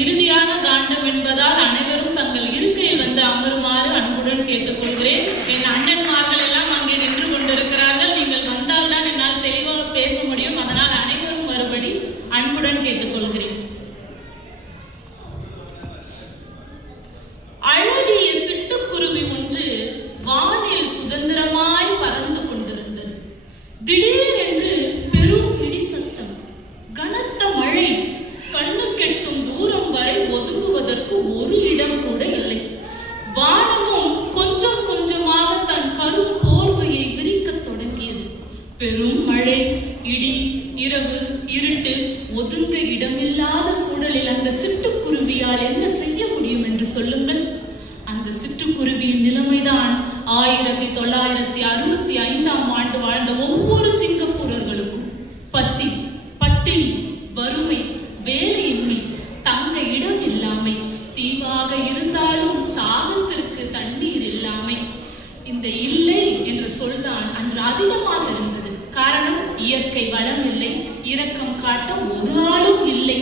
இறுதியான காண்டம் என்பதால் அனைவரும் தங்கள் இருக்கையில் வந்து அமருமாறு அன்புடன் கேட்டுக்கொள்கிறேன். என் அண்ணன்மார்கள் எல்லாம் அங்கே நின்று கொண்டிருக்கிறார்கள். நீங்கள் வந்தால்தான் என்னால் தெளிவாக பேச முடியும். அதனால் அனைவரும் வரும்படி அன்புடன் கேட்டுக்கொள்கிறேன். அழகிய சிட்டுக்குருவி ஒன்று வானில் சுதந்திரமாய் பறந்து கொண்டிருந்தது. திடீரென்று பெரும் இடி சத்தம், கனத்த மழை, கண்ணு கெட்டும் தூரம் வரை ஒதுங்குவதற்கு ஒரு இடம் கூட இல்லை. வானமும் கொஞ்சம் கொஞ்சமாக தன் கரும் போர்வையை விரிக்கத் தொடங்கியது. பெரும் மழை, இடி, இரவு, இருட்டு, ஒதுங்க இடமில்லாத சூழலில் அந்த சிட்டுக்குருவியால் என்ன செய்ய முடியும் என்று சொல்லுங்கள். அந்த சிட்டுக்குருவியின் நிலைமைதான் 1965ஆம் ஆண்டு வாழ்ந்த ஒவ்வொரு சிங்கப்பூரர்களுக்கும். பசி, பட்டினி, வறுமை, வேலையின்மை, தங்க இடம் இல்லாமை, தீவாக இருந்தாலும் தாகத்திற்கு தண்ணீர் இல்லாமை. இந்த இல்லை என்ற சொல்தான் அன்று அதிகமாக இருந்தது. காரணம், இயற்கை வளம் இல்லை, இரக்கம் காட்ட ஒரு ஆளும் இல்லை.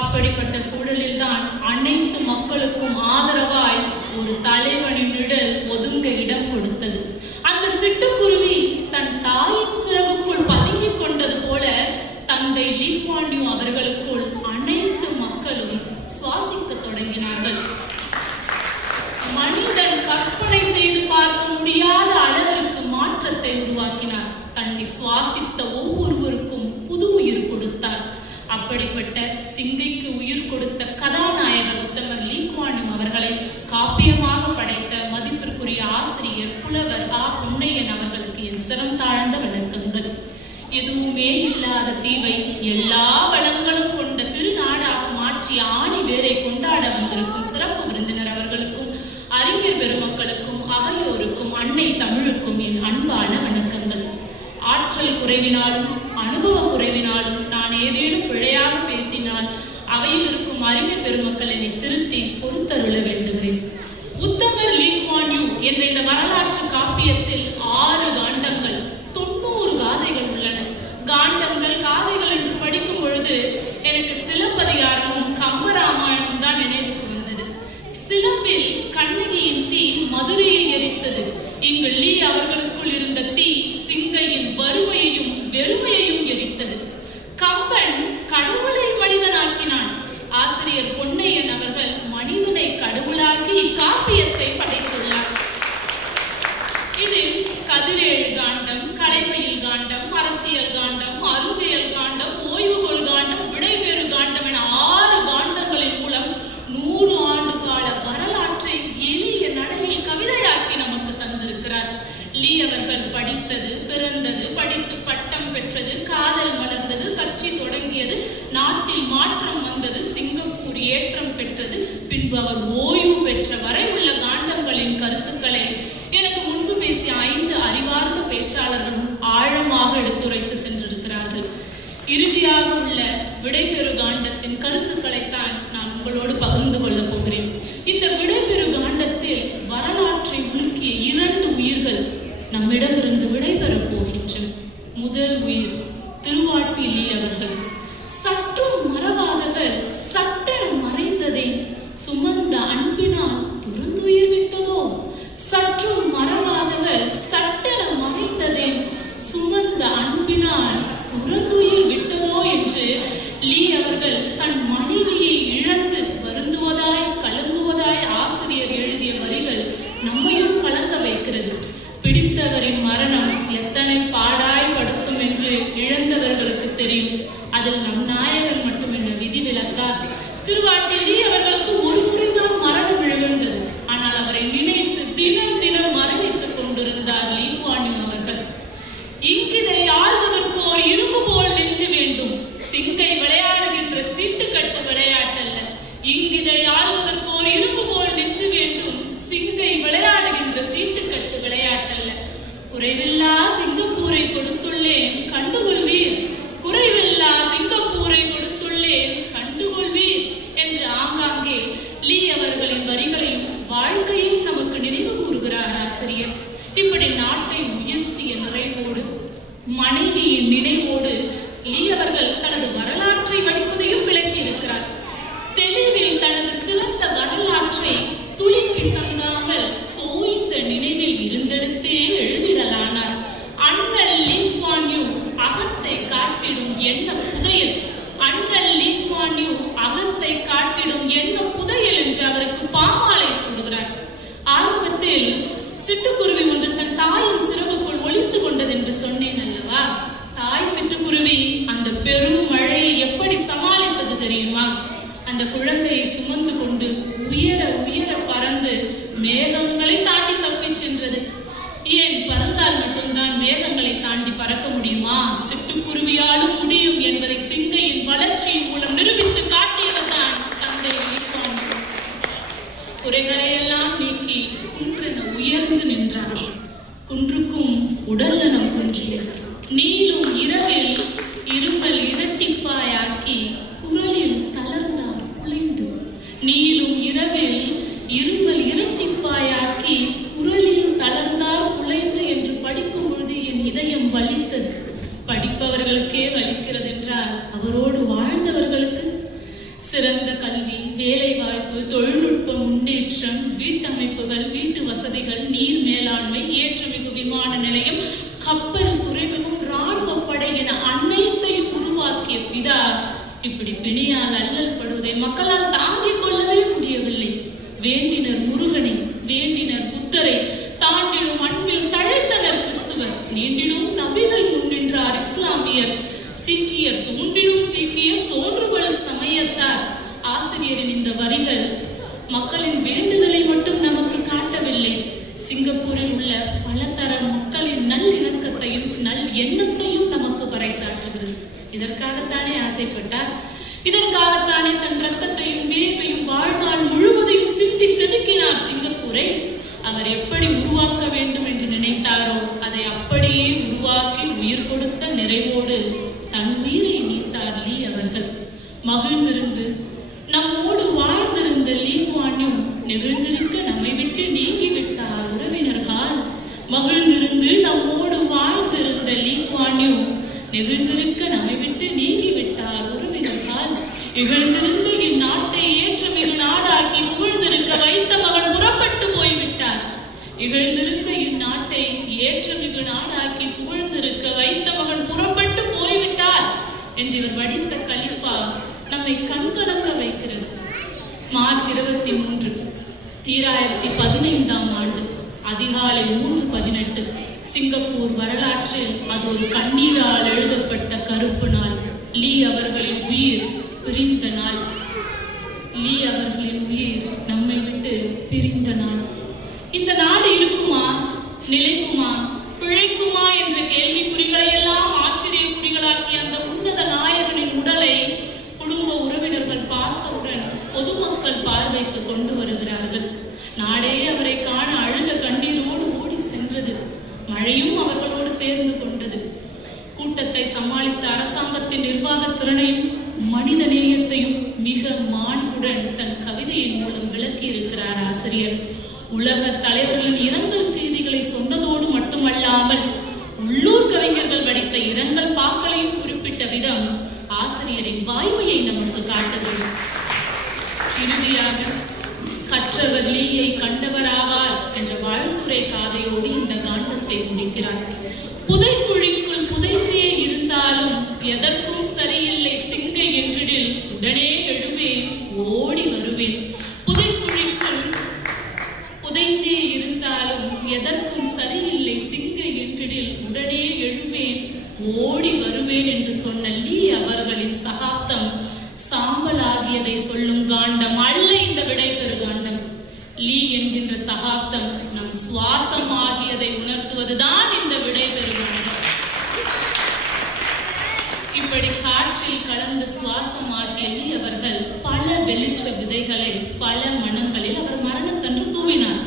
அப்படிப்பட்ட சூழலில் தான் அனைத்து மக்களுக்கும் ஆதரவாய் ஒரு தலைவனின் நிழல் ஒதுங்க இடம் கொடுத்தது. அந்த சிட்டுக்குருவி தன் தாயின் சிறகுக்குள் பதுங்கிக் கொண்டது போல தந்தை லீ குவான் யூ அவர்களுக்குள் அனைத்து மக்களும் சுவாசிக்க தொடங்கினார்கள். மனிதன் கற்பனை செய்து பார்க்க முடியாத அளவிற்கு மாற்றத்தை உருவாக்கினார். தன்னை சுவாசித்த ஒவ்வொருவருக்கும் புது உயிர் கொடுத்தார். அப்படிப்பட்ட சிங்கைக்கு உயிர் கொடுத்த கதாநாயகர் உத்தமர் லீ குவான் யூ அவர்களை காப்பியமாக படைத்த மதிப்பிற்குரிய ஆசிரியர் புலவர் ஆ. பொன்னையன் அவர்களுக்கு என் சிரம் தாழ்ந்த வணக்கங்கள். எதுவுமே இல்லாத தீவை எல்லா வளங்களும் கொண்ட திருநாடாக மாற்றி ஆணி வேரை கொண்டாட வந்திருக்கும் சிறப்பு விருந்தினர் அவர்களுக்கும், அறிஞர் பெருமக்களுக்கும், அவையோருக்கும், அன்னை தமிழுக்கும் என் அன்பான வணக்கங்கள். ஆற்றல் குறைவினாலும் அனுபவ குறைவினாலும் நான் ஏதேனும் பிழையாக பேசினால் அவையில் இருக்கும் அறிஞர் பெருமக்கள் என்னை திருத்தி பொறுத்தருள வேண்டுகிறேன். உத்தமர் லீ குவான் யூ என்ற இந்த வரலாற்று காப்பியத்தில் 6 காண்டங்கள், 90 காதைகள் உள்ளன. காண்டங்கள், காதைகள் என்று படிக்கும் பொழுது எனக்கு சிலப்பதிகாரமும் கம்பராமாயணம் தான் நினைவுக்கு வந்தது. சிலம்பில் கண்ணகியின் தீ மதுரையை எரித்தது. இங்கு லீ அவர்களுக்குள் இருந்த தீ சிங்கையின் வறுமையையும் வெறுமையையும் எரித்தது. கம்பன் கடவுளை மனிதனாக்கினான். ஆசிரியர் பொன்னையன் அவர்கள் மனிதனை கடவுளாக்கி இக்காப்பியத்தை படைத்துள்ளார். இதில் கதிரேழு காண்டம், கலைமயில் காண்டம், அரசியல் காண்டம், அருஞ்செயல் காண்டம், ஓய்வுகோல் காண்டம், விடைபெறு காண்டம் என 6 காண்டங்களின் மூலம் 100 ஆண்டு கால வரலாற்றை எளிய நடையில் கவிதையாக்கி நமக்கு தந்திருக்கிறார். லீ அவர்கள் படித்தது, பிறந்தது, படித்து பட்டம் பெற்றது, காதல் மலர்ந்தது, கட்சி தொடங்கியது, நாட்டில் மாற்றம் வந்தது, சிங்கப்பூர் ஏற்றம் பெற்றது, பின்பு அவர் ஓய்வு பெற்ற வரை உள்ள காண்டங்களின் கருத்துக்களை எனக்கு முன்பு பேசிய 5 அறிவார்ந்த பேச்சாளர்களும் ஆழமாக எடுத்துரைத்து சென்றிருக்கிறார்கள். இறுதியாக உள்ள விடைபெறு காண்டத்தின் கருத்துக்களைத்தான் நான் உங்களோடு பகிர்ந்து கொள்ள போகிறேன். இந்த விடைபெறு காண்டத்தில் வரலாற்றை உலுக்கிய 2 உயிர்கள் நம்மிடமிருந்து விடைபெறப் போகின்றன. முதல் உயிர் திருவாட்டி லீ அவர்கள். சற்றும் மறவாதவள் சட்டென மறைந்ததே, சுமந்த அன்பினால் துறந்துயிர் விட்டதோ. சற்றும் மறவாதவள் சட்டென மறைந்ததே, சுமந்த அன்பினால் துறந்துயிர் விட்டதோ என்று லீ அவர்கள் தன் மனைவியை இழந்து வருந்துவதாய் கலங்குவதாய் ஆசிரியர் எழுதிய வரிகள் நம்மையும் கலங்க வைக்கிறது. பிடித்தவரின் மரணம் எத்தனை பாடாய் படுத்தும் என்று இழந்தவர்களுக்கு தெரியும். அதில் உடல் நலம் குன்றியது. நீளும் இரவில் இருமல் இரட்டிப்பாயாக்கி குரலில் தளர்ந்தார் குலைந்து. நீளும் இரவில் இருமல் இரட்டிப்பாயாக்கி குரலில் தளர்ந்தார் குலைந்து என்று படிக்கும் பொழுது என் இதயம் வலித்தது. படிப்பவர்களுக்கே வலிக்கிறது என்றால் அவரோடு வாழ்ந்தவர்களுக்கு? சிறந்த கல்வி, வேலை வாய்ப்பு, தொழில்நுட்ப முன்னேற்றம், வீட்டமைப்புகள், வீட்டு வசதிகள், நீர் மேலாண்மை, ஏற்றுமிகு விமான நிலையம், கப்பல், துறைமுகம், இராணுவ படை என அனைத்தையும் உருவாக்கிய பிதா இப்படி பிணியால் அல்லல் படுவதை மக்களால் தாங்கிக் கொள்ளவே முடியவில்லை. வேண்டினர் முருகனை, வேண்டினர் புத்தரை, தாண்டிடும் அன்பில் தழைத்தனர் கிறிஸ்துவர், நீண்டிடும் நபிகள் முன்னின்றார் இஸ்லாமியர், சீக்கியர், தூண்டிடும் சீக்கியர், தோன்றுபல் சமயத்தார். ஆசிரியரின் இந்த வரிகள் மக்களின் வேண்டுதலை மட்டும் நமக்கு காட்டவில்லை, சிங்கப்பூரில் உள்ள பல தர மக்களின் நல்லிணக்கத்தையும் நல் எண்ணத்தையும் நமக்கு பறைசாற்றுகிறது. இதற்காகத்தானே ஆசைப்பட்டார், இதற்காகத்தானே தன் ரத்தத்தையும் வேர்வையும் வாழ்நாள் முழுவதையும் சிந்தி செதுக்கினார் சிங்கப்பூரை. அவர் எப்படி உருவாக்க வேண்டும் என்று நினைத்தாரோ அதை அப்படியே உருவாக்கி உயிர் கொடுத்த நிறைவோடு தன் உயிரை நீத்தார் லீ அவர்கள். மகிழ்ந்திருந்து நம்மோடு வாழ்ந்திருந்த லீ குவான் யூ நெகிழ்ந்திருக்க நம்மை விட்டு நீங்கிவிட்டார் உறவினர்கள். மகிழ்ந்திருந்து நம்மோடு வாழ்ந்திருந்த லீ குவான் யூ நெகிழ்ந்திருக்க நம்மை விட்டு நீங்கிவிட்டார் உறவினர்கள். இகழ்ந்திருந்து இந்நாட்டை ஏற்றமிகு நாடாக்கி புகழ்ந்திருக்க வைத்த மகன் புறப்பட்டு போய்விட்டார். இகழ்ந்திருந்த இந்நாட்டை ஏற்றமிகு நாடாக்கி புகழ்ந்திருக்க வைத்த மகன் புறப்பட்டு போய்விட்டார் என்று இவர் வடித்த கலிப்பா நம்மை கண்கலங்க வைக்கிறது. மார்ச் 23, 2015 ஆண்டு அதிகாலை 3:18 சிங்கப்பூர் வரலாற்றில் அது ஒரு கண்ணீரால் எழுதப்பட்ட கருப்பு நாள். லீ அவர்களின் உயிர் பிரிந்த நாள். லீ அவர்களின் உயிர் நம்மை விட்டு பிரிந்த நாள். இந்த நாடு இருக்குமா, நிலைக்குமா, பிழைக்குமா என்ற கேள்விக்குறிகளை எல்லாம் ஆச்சரிய குறிகளாக்கி அந்த உன்னத நாயகனின் உடலை குடும்ப உறவினர்கள் பார்த்தவுடன் பொதுமக்கள் பார்வைக்கு கொண்டு வருகிறார்கள். நாடே அவரை காண அழுத கண்ணீரோடு ஓடி சென்றது. மழையும் அவர்களோடு சேர்ந்து கொண்டது. கூட்டத்தை சமாளித்த அரசாங்கத்தின் நிர்வாக திறனையும் மனித நேயத்தையும் மிக மாண்புடன் தன் கவிதையின் மூலம் விளக்கி இருக்கிறார் ஆசிரியர். உலக தலைவர்களின் இரங்கல் செய்திகளை சொன்னதோடு மட்டுமல்லாமல் உள்ளூர் கவிஞர்கள் வடித்த இரங்கல் பாக்களையும் குறிப்பிட்ட விதம் ஆசிரியரின் வாய்மையை நமக்கு காட்டுகிறது. இறுதியாக கற்றவர் லீயை கண்டவராவார் என்ற வாழ்த்துரை காதையோடு இந்த காண்டத்தை முடிக்கிறார். புதைக்குழிக்குள் புதைந்தே இருந்தாலும் எதற்கும் சரியில்லை சிங்கை என்றிடில் உடனே எழுவேன் ஓடி வருவேன். புதைக்குழிக்குள் புதைந்தே இருந்தாலும் எதற்கும் சரியில்லை சிங்கை என்றிடில் உடனே எழுவேன் ஓடி வருவேன் என்று சொன்ன லீ அவர்களின் சகாப்தம் சாம்பலாகியதை சொல்லும் காண்டம் அல்ல இந்த விடைபெறு காண்டம். லீ என்கின்ற சகாப்தம் நம் சுவாசமாகியதை உணர்த்துவதுதான் இந்த விடைபெறு காண்டம். இப்படி காற்றில் கலந்து சுவாசமாகிய லீ அவர்கள் பல வெளிச்ச விதைகளை பல மனங்களில் அவர் மரணத்தன்று தூவினார்.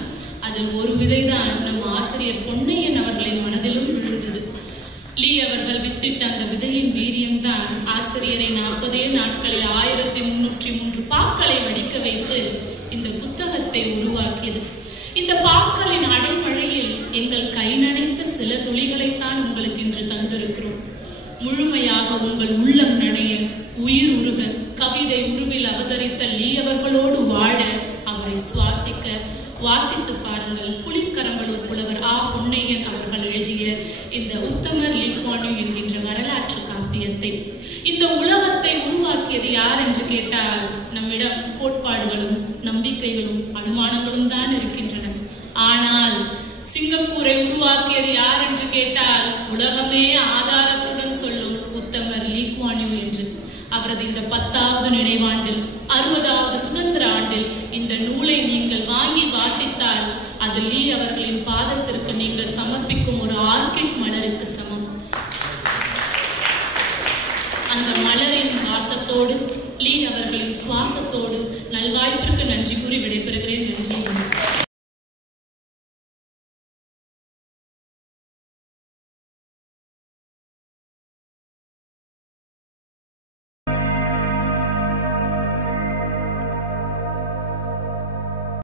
அதில் ஒரு விதைதான் நம் ஆசிரியர் பொன்னையன் அவர்களின் மனதிலும் விழுந்தது. லீ அவர்கள் வித்திட்ட அந்த விதையின் வீரியம்தான் ஆசிரியரை 40 நாட்களில் 1303 பாக்களை வடிக்க வைத்து இந்த புத்தகத்தை உருவாக்கியது. இந்த பாக்களின் அடைமழையில் எங்கள் கை நனைத்த சில துளிகளைத்தான் உங்களுக்கு இன்று தந்திருக்கிறோம். முழுமையாக உங்கள் உள்ளம் நனைய, உயிர் உருக, கவிதை உருவில் அவதரித்த லீ அவர்களோடு வாழ, அவரை சுவாசிக்க வாசித்து பாருங்கள். புலிக்கரம்பலூர் புலவர் ஆ பொன்னையன் அவர்கள் எழுதிய இந்த உத்தமர் லீ குவான் யூ என்கின்ற வரலாற்று காப்பியத்தை. இந்த உலகத்தை உருவாக்கியது யார் என்று கேட்டால் நம்மிடம் கோட்பாடுகளும் நம்பிக்கைகளும் அனுமானங்களும் தான் இருக்கின்றன. ஆனால் சிங்கப்பூரை உருவாக்கியது யார் என்று கேட்டால் உலகமே ஆதாரத்துடன் சொல்லும் உத்தமர் லீ குவான் யூ என்று. அவரது இந்த 10வது நினைவாண்டில் 60வது சுதந்திர ஆண்டில் இந்த நூலை நீங்கள் வாங்கி வாசித்தால் அது லீ அவர்களின் பாதத்திற்கு நீங்கள் சமர்ப்பிக்கும் ஒரு ஆர்கிட் மலருக்கு சமம். அந்த மலரின் வாசத்தோடு லீ அவர்களின் சுவாசத்தோடு நல்வாய்ப்பிற்கு நன்றி கூறி விடை